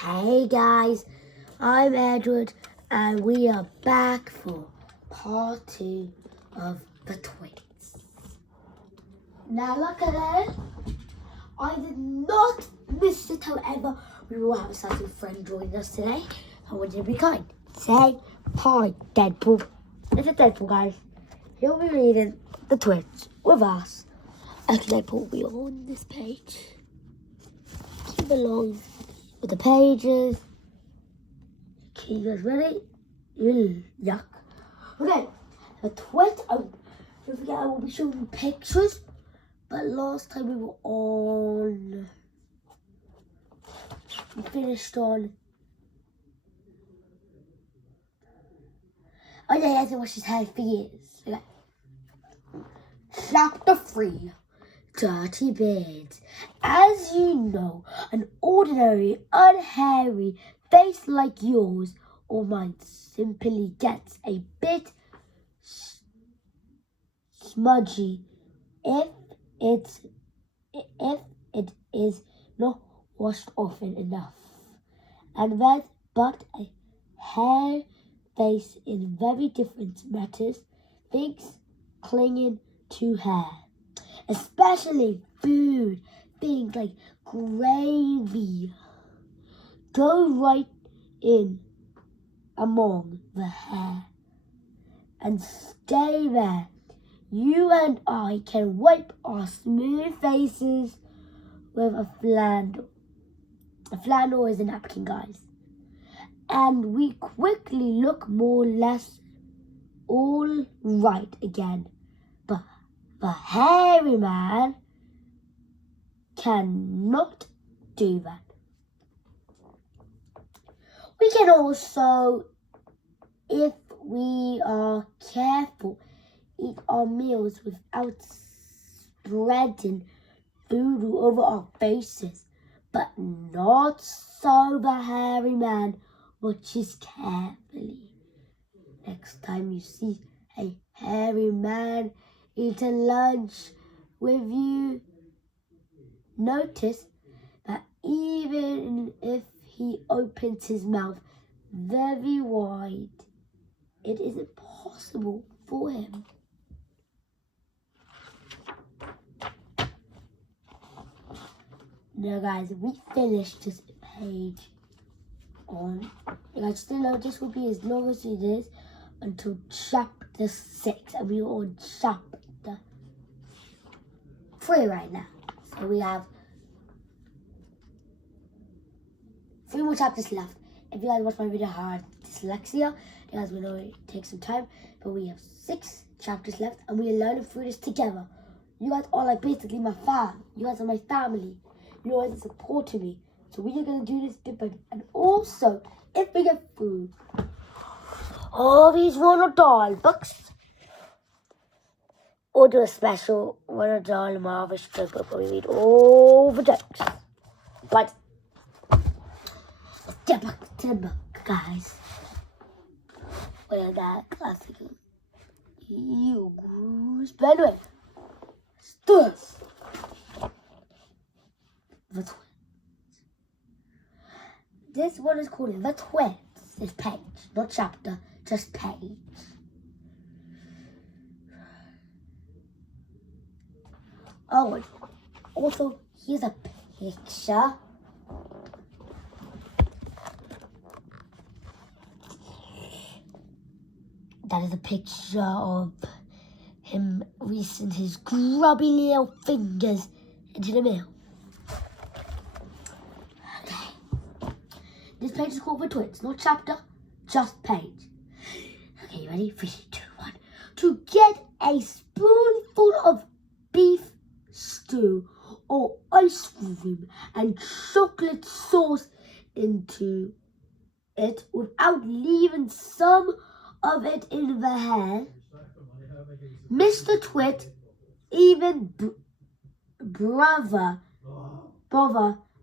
Hey guys, I'm Edward and we are back for part 2 of the Twits. Now look at it. I did not miss it, however, we will have a certain friend joining us today. I want you to be kind. Say hi, Deadpool. This is Deadpool, guys. He'll be reading the Twits with us. And Deadpool will be on this page. Keep along with the pages. Okay, you guys ready? Yuck. Okay, the Twit. Don't forget, I will be showing you pictures. But last time we finished on. Oh yeah, he hasn't washed his hair for years. Okay. Chapter 3. Dirty Beards. As you know, an ordinary, unhairy face like yours or mine simply gets a bit smudgy if it is not washed often enough. And that, but a hair face in very different matters, things clinging to hair. Especially food, things like gravy, go right in among the hair and stay there. You and I can wipe our smooth faces with a flannel. A flannel is a napkin, guys. And we quickly look more or less all right again. But the hairy man cannot do that. We can also, if we are careful, eat our meals without spreading food over our faces. But not so the hairy man watches carefully. Next time you see a hairy man eating lunch with you, notice that even if he opens his mouth very wide, it is impossible for him. Now guys, we finished this page on, you guys still know this will be as long as it is until chapter 6, and we're on chapter 3 right now. So we have 3 more chapters left. If you guys watch my video hard dyslexia, you guys will know it takes some time, but we have 6 chapters left and we are learning through this together. You guys are like basically my fam. You guys are my family. You guys are supporting me. So we are going to do this different. And also, if we get through all these Roald Dahl books, or do a special Roald Dahl Marvel strip book where we read all the books. But let's get back to the book, guys. Where that classic you goose. But anyway, this. The Twits. This one is called The Twits. This page, not chapter, just page. Oh, and also here's a picture. That is a picture of him reaching his grubby little fingers into the mill. Okay. This page is called The Twits, not chapter, just page. Okay, you ready? 3, 2, 1. To get a spoonful of beef stew or ice cream and chocolate sauce into it without leaving some of it in the hair, Mr. Twit even bother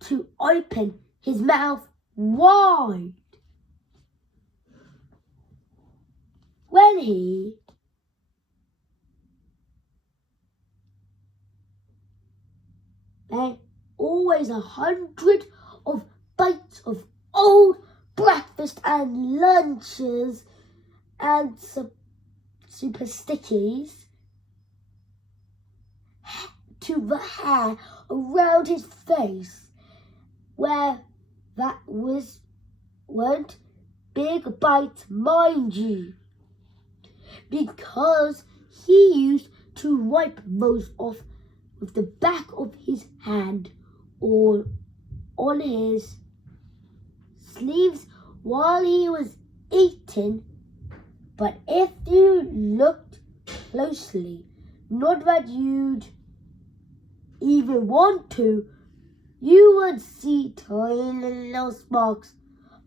to open his mouth wide when he always 100 of bites of old breakfast and lunches and some super stickies to the hair around his face, where that weren't big bites, mind you, because he used to wipe those off with the back of his hand or on his sleeves while he was eating. But if you looked closely, not that you'd even want to, you would see tiny little sparks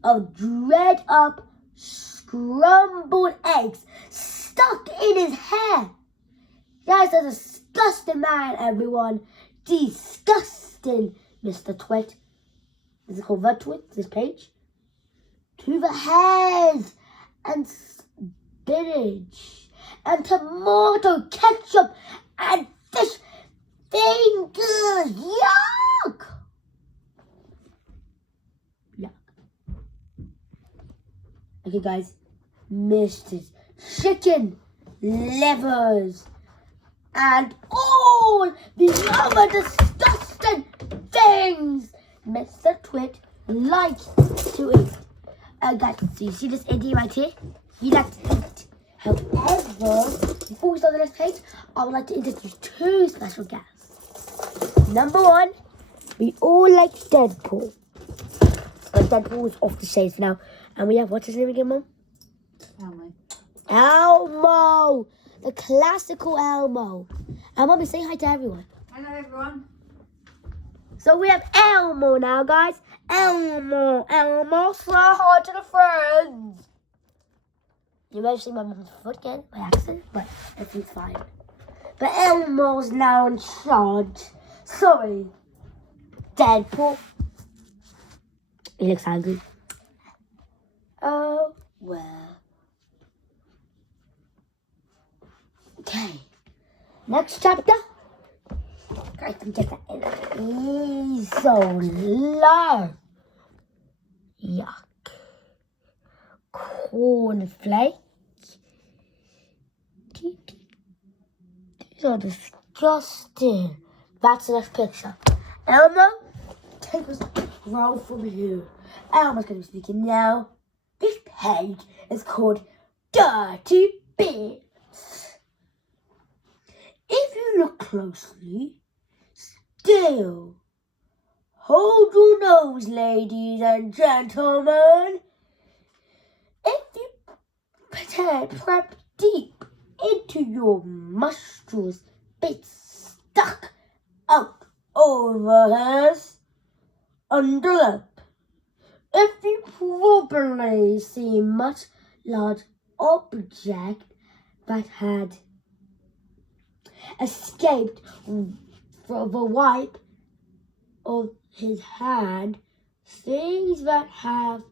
of dried up scrambled eggs stuck in his hair. That's a disgusting man, everyone. Disgusting, Mr. Twit. Is it called the Twit, this page? To the hairs and spinach and tomato ketchup and fish fingers. Yuck! Yuck. Okay, guys. Mr. Chicken livers and all the other disgusting things Mr. Twit likes to eat. Guys, so you see this idiot right here? He likes to eat. However, before we start the next page, I would like to introduce two special guests. Number one, we all like Deadpool. But Deadpool is off the shades now. And we have, what's his name again, Mom? Elmo. Elmo! The classical Elmo. And Mommy, say hi to everyone. Hello, everyone. So we have Elmo now, guys. Elmo, say hi to the friends. You may see my mom's foot again by accident, but everything's fine. But Elmo's now in charge. Sorry, Deadpool. He looks angry. Oh, well. Okay. Next chapter. I can get that in. He's so low. Yuck. Cornflake. These are disgusting. That's the next picture. Elmo, take us round from here. Elmo's going to be speaking now. This page is called Dirty Bits. If you look closely, still, hold your nose, ladies and gentlemen. If you prep deep into your nostrils, bits stuck out over his underlip. If you probably see much large object that had escaped from the wipe of his hand, things that had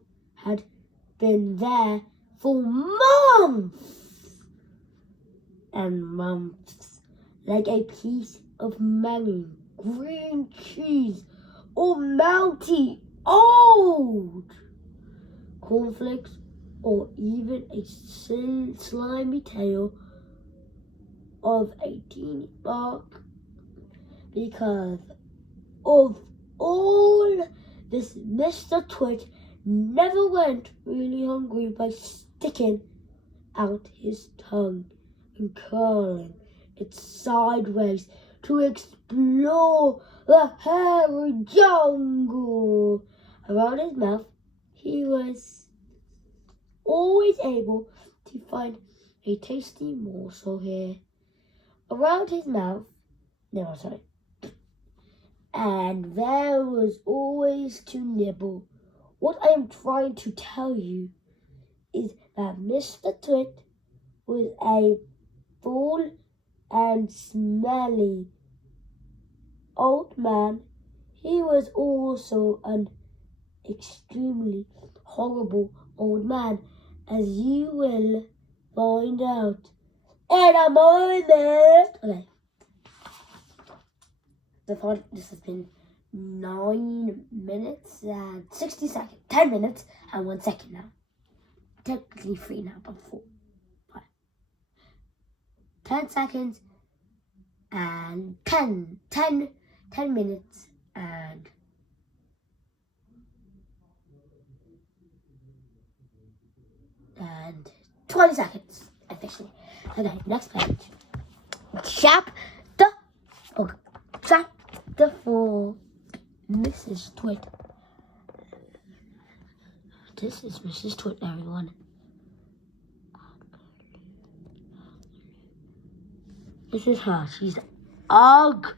been there for months and months, like a piece of melon, green cheese, or mounty old cornflakes, or even a slimy tail of a teeny bark. Because of all this, Mr. Twit never went really hungry by sticking out his tongue and curling it sideways to explore the hairy jungle. Around his mouth, he was always able to find a tasty morsel here. Around his mouth, and there was always to nibble. What I am trying to tell you is that Mr. Twit was a full and smelly old man. He was also an extremely horrible old man, as you will find out in a moment. Okay. This has been 9 minutes and 60 seconds. 10 minutes and 1 second now. Technically 3 now, but 4. 5. 10 seconds and 10 minutes and 20 seconds officially. Okay, next page. Chapter 4. Mrs. Twit. This is Mrs. Twit, everyone. This is her. She's ugly.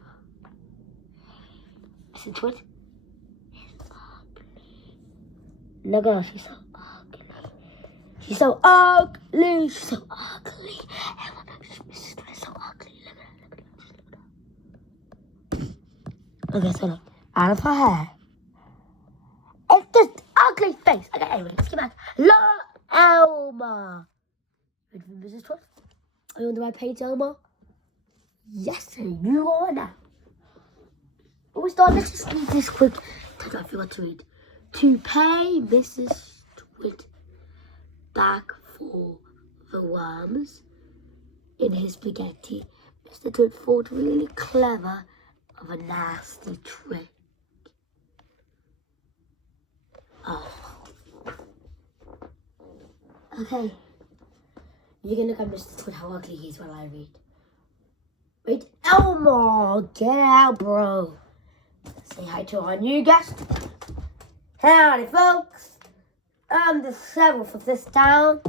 Mrs. Twit is ugly. Look at her. She's so ugly. She's so ugly. She's so ugly. Mrs. Twit is so ugly. Look at her. Okay, so look. Out of her hair. It's just ugly face. Okay, anyway, let's get back. Look, Elmo. Ready for Mrs. Twit? Are you on the right page, Elmo? Yes, sir, you are now. Before we start, let's just read this quick. I forgot to read. To pay Mrs. Twit back for the worms in his spaghetti, Mr. Twit thought really clever of a nasty trick. Oh. Okay. You can look at Mr. Twit how ugly he is while I read. Wait, Elmo, get out, bro. Say hi to our new guest. Howdy, folks. I'm the sheriff of this town.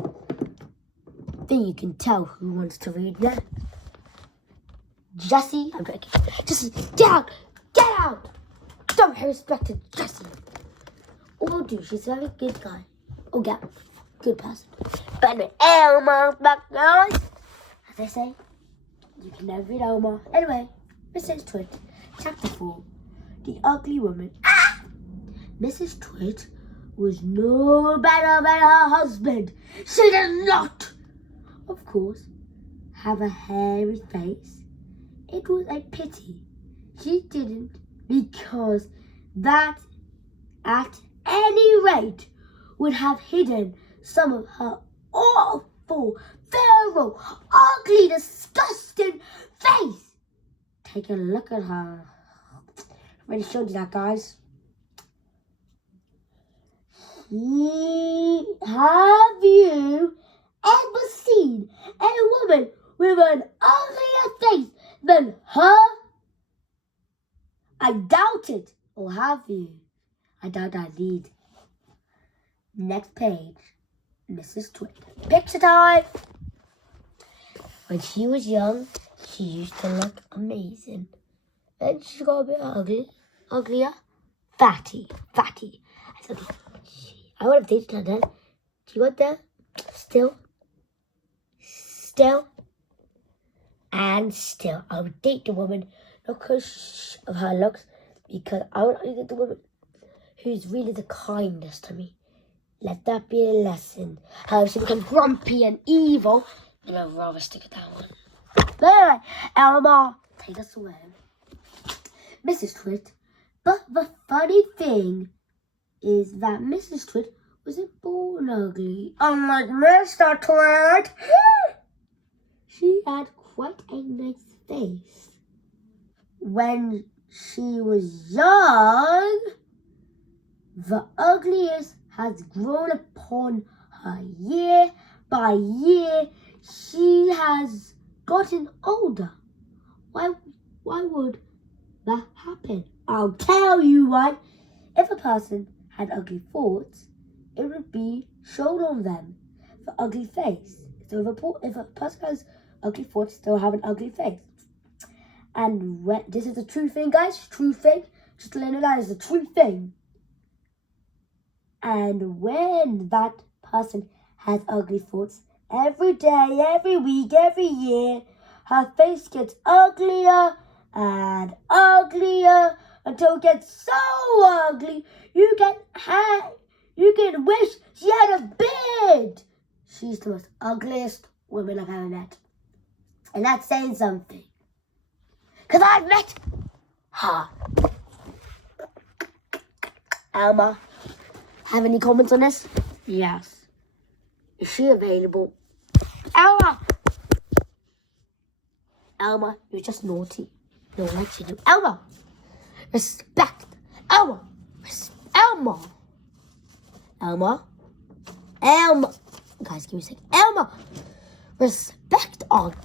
Then you can tell who wants to read next. Jesse, I'm joking. Jesse, get out! Get out! Don't respect Jesse. All we'll do, she's a very good guy. Oh, yeah, good person. But anyway, Elmo's back, guys. As they say, you can never read Elmo. Anyway, Mrs. Twit, Chapter 4, The Ugly Woman. Ah! Mrs. Twit was no better than her husband. She did not, of course, have a hairy face. It was a pity she didn't, because that, at any rate, would have hidden some of her awful, feral, ugly, disgusting face. Take a look at her. I already showed you that, guys. Have you ever seen a woman with an uglier face than her? I doubt it. Or have you? I doubt I did. Next page. Mrs. Twit. Picture time. When she was young, she used to look amazing. Then she got a bit uglier. Fatty. I said, I would have dated her then. She got there. Still. And still. I would date the woman, not because of her looks, because I would only date the woman who's really the kindest to me. Let that be a lesson. How she becomes grumpy and evil, then I'd rather stick with that one. But anyway, Elmo, take us away. Mrs. Twit. But the funny thing is that Mrs. Twit wasn't born ugly. Unlike Mr. Twit, she had quite a nice face. When she was young, the ugliness has grown upon her year by year. She has gotten older. Why would that happen? I'll tell you why. If a person had ugly thoughts, it would be shown on them. The ugly face. So if a person has ugly thoughts, they'll have an ugly face. And this is the true thing, guys. True thing. Just to let you know, that is the true thing. And when that person has ugly thoughts, every day, every week, every year, her face gets uglier and uglier until it gets so ugly you can wish she had a beard. She's the most ugliest woman I've ever met. And that's saying something. Because I've met her. Elma, have any comments on this? Yes. Is she available? Elma! Elma, you're just naughty. No one likes you. Elma! Respect! Elma! Elma! Elma? Elma! Guys, give me a second. Elma! Respect our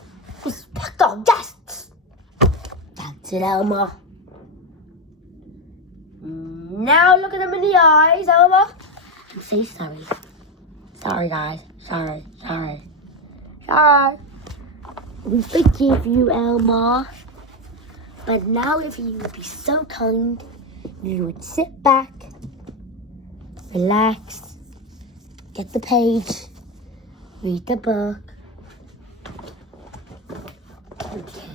guests! That's it, Elma. Now look at them in the eyes, Elma, and say sorry. Sorry, guys. Sorry. We forgive you, Elma. But now if you would be so kind, you would sit back, relax, get the page, read the book. Okay.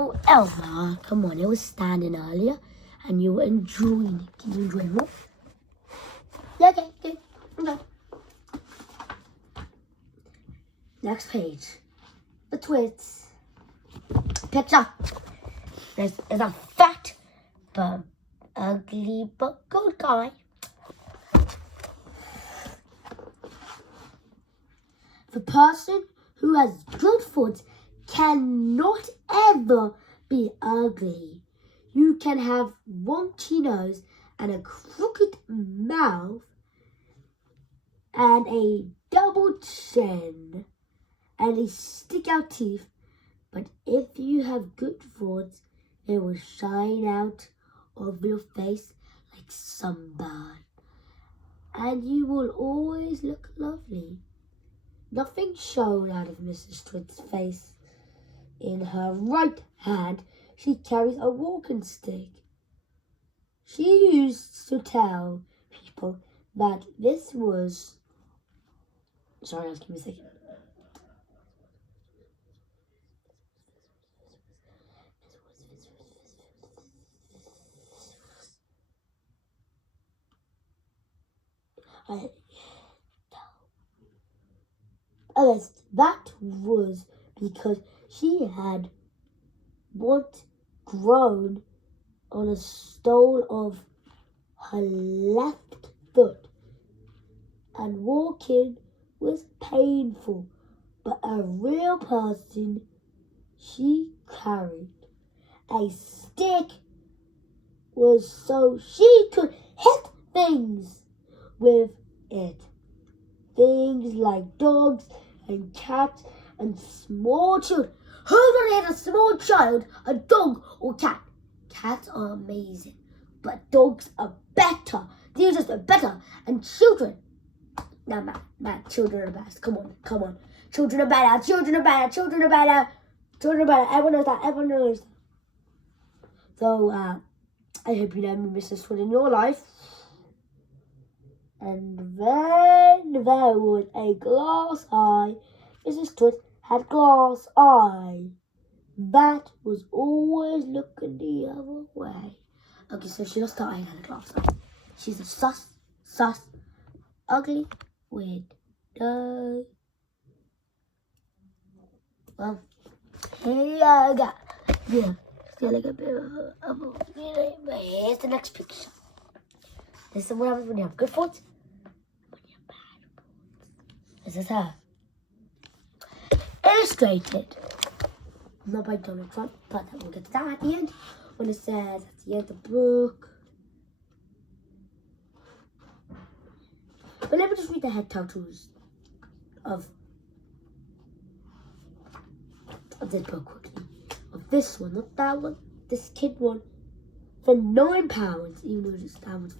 Oh, Elma, come on. It was standing earlier and you were enjoying it. Can you enjoy more? Yeah, okay, good. Okay. Next page. The Twits. Picture. There's a fat but ugly but good guy. The person who has good foot cannot ever be ugly. You can have wonky nose and a crooked mouth and a double chin and a stick-out teeth, but if you have good foot, it will shine out of your face like sunburn, and you will always look lovely. Nothing shone out of Mrs. Twit's face. In her right hand, she carries a walking stick. She used to tell people that this was... Sorry, give me a second. That was because she had once grown on a sole of her left foot, and walking was painful, but a real person she carried a stick was so she could hit things with it. Things like dogs and cats and small children. Who's gonna hit a small child, a dog or cat? Cats are amazing, but dogs are better. They're just better. And children. No, man, children are best. Come on. Children are better. Everyone knows that. So, I hope you never miss this one in your life. And then there was a glass eye. Mrs. Twit had glass eye. That was always looking the other way. Okay, so she lost her eye and had a glass eye. She's a sus, ugly, weird dog. Well, here we go. Yeah, still like a bit of a but here's the next picture. This is what happens when you have good thoughts, when you have bad thoughts. This is her. Illustrated. Not by Donald Trump, but we'll get to that at the end. When it says at the end of the book. But let me just read the head titles of this book quickly. Of this one, not that one. This kid one. For £9, even though it's that was.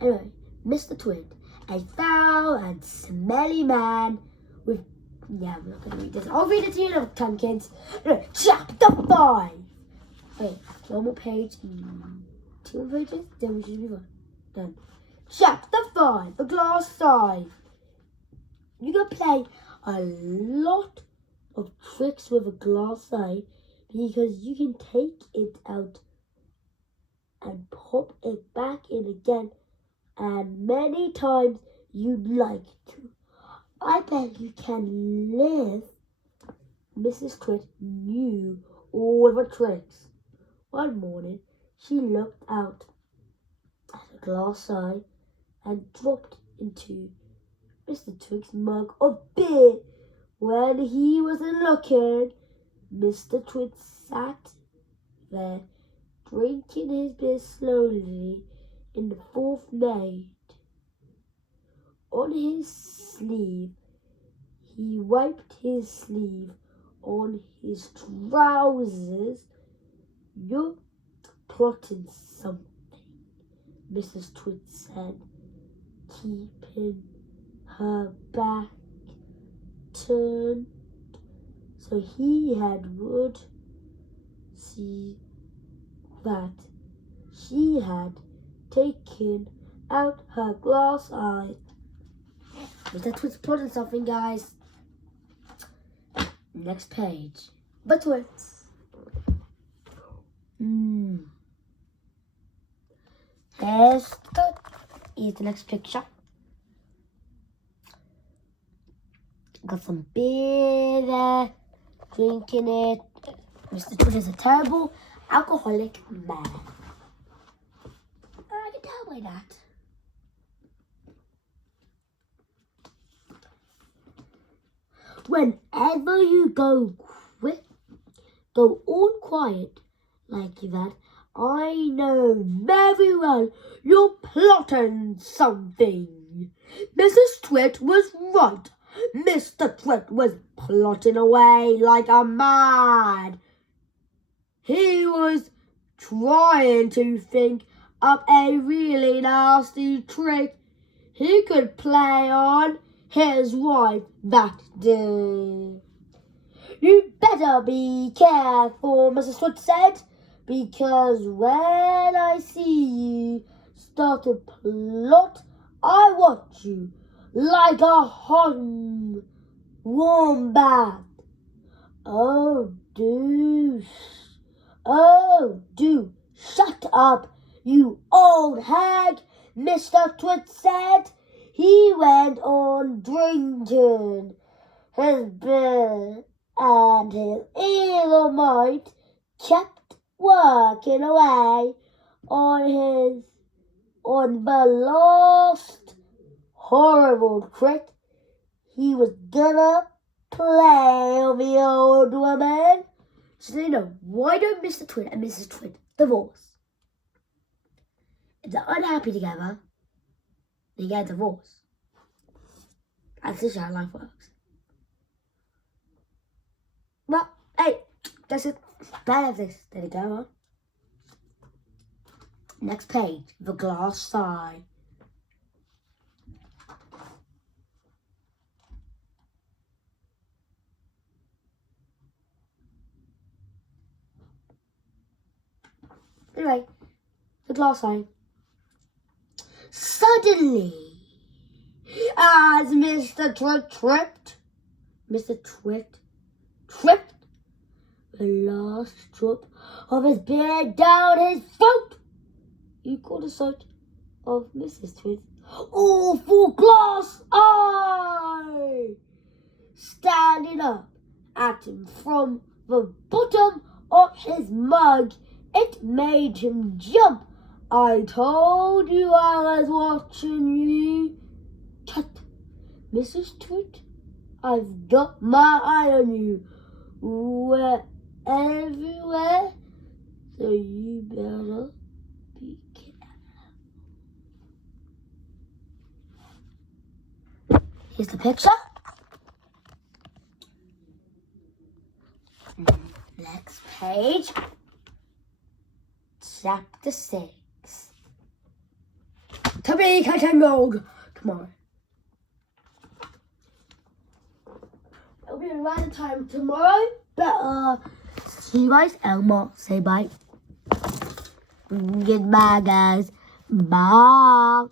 Anyway, Mr. Twit, a foul and smelly man with... Yeah, I'm not going to read this. I'll read it to you another time, kids. Anyway, chapter 5. Okay, one more page. 2 more pages. Then we should be done. Chapter 5, the glass eye. You're going to play a lot of tricks with a glass eye because you can take it out and pop it back in again, and many times you'd like to. I bet you can live. Mrs. Twit knew all of her tricks. One morning, she looked out at a glass eye and dropped into Mr. Twig's mug of beer. When he wasn't looking, Mr. Twig sat there, drinking his beer slowly in the fourth night. On his sleeve, he wiped his sleeve on his trousers. "You're plotting something," Mrs. Twig said, keeping her back turned so he would see that she had taken out her glass eye. Mr. Twit's plotting something, guys. Next page. The Twits. Here's the next picture. Got some beer there, drinking it. Mr. Twit is a terrible alcoholic man. I can tell by that. Whenever you go all quiet like that, I know very well you're plotting something. Mrs. Twit was right. Mr. Twit was plotting away like a mad. He was trying to think up a really nasty trick he could play on his wife that day. "You better be careful," Mrs. Twit said, "because when I see you start to plot, I watch you like a hot, warm bath. Oh, do shut up, you old hag," Mr. Twit said. He went on drinking his beer, and his evil mind kept working away on the last horrible trick he was gonna play on the old woman. So why don't Mr. Twit and Mrs. Twit divorce? If they're unhappy together, they get a divorce. That's just how life works. Well, hey, that's it. Bad at this. There you go, huh? Next page, the glass side. Anyway, the glass eye. Suddenly, as Mr. Twit tripped the last drop of his beer down his throat, he caught a sight of Mrs. Twit's awful glass eye standing up at him from the bottom of his mug. It made him jump. "I told you I was watching you." "Tut, Mrs. Twit, I've got my eye on you. We're everywhere, so you better be careful." Here's the picture. Next page. Chapter 6. To be continued tomorrow. It'll be around time tomorrow, but see you guys. Elmo, say bye. Goodbye, guys. Bye.